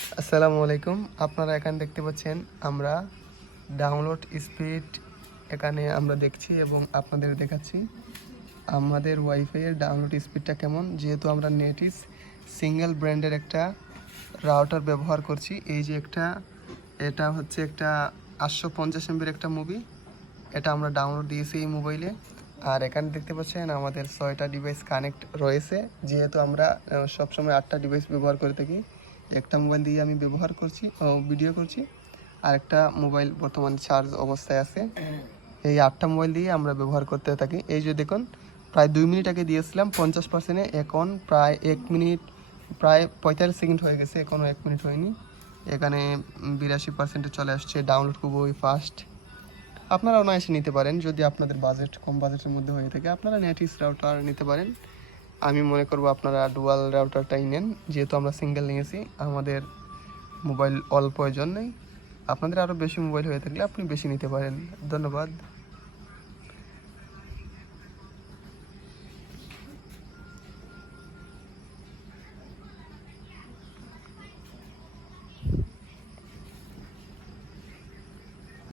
আসসালামু আলাইকুম। আপনারা এখানে দেখতে পাচ্ছেন, আমরা ডাউনলোড স্পিড এখানে আমরা দেখছি এবং আপনাদের দেখাচ্ছি। আমাদের ওয়াইফাইয়ের ডাউনলোড স্পিডটা কেমন? যেহেতু আমরা নেটিস সিঙ্গেল ব্র্যান্ডের একটা রাউটার ব্যবহার করছি, এই যে একটা, এটা হচ্ছে একটা আটশো পঞ্চাশ এমবির একটা মুভি এটা আমরা ডাউনলোড দিয়েছি এই মোবাইলে আর এখানে দেখতে পাচ্ছেন, আমাদের ছয়টা ডিভাইস কানেক্ট রয়েছে। যেহেতু আমরা সবসময় আটটা ডিভাইস ব্যবহার করে থাকি একটা মোবাইল দিয়ে আমি ব্যবহার করছি ভিডিও করছি। আর একটা মোবাইল বর্তমানে চার্জ অবস্থায় আছে। এই আটটা মোবাইল দিয়ে আমরা ব্যবহার করতে থাকি। এই যে দেখুন, প্রায় দুই মিনিট আগে দিয়েছিলাম, পঞ্চাশ পার্সেন্টে এখন প্রায় এক মিনিট, প্রায় পঁয়তাল্লিশ সেকেন্ড হয়ে গেছে এখনও এক মিনিট হয়নি। এখানে বিরাশি পার্সেন্টে চলে আসছে ডাউনলোড খুবই ফাস্ট আপনারা অনায়াসে নিতে পারেন, যদি আপনাদের বাজেট কম বাজেটের মধ্যে হয়ে থাকে, আপনারা নেটিস রাউটার নিতে পারেন। আমি মনে করব আপনারা ডুয়াল রাউটারটাই নেন। যেহেতু আমরা সিঙ্গেল নিয়েছি, আমাদের মোবাইল অল্প প্রয়োজন নেই আপনাদের আরও বেশি মোবাইল হয়ে থাকলে আপনি বেশি নিতে পারেন। ধন্যবাদ।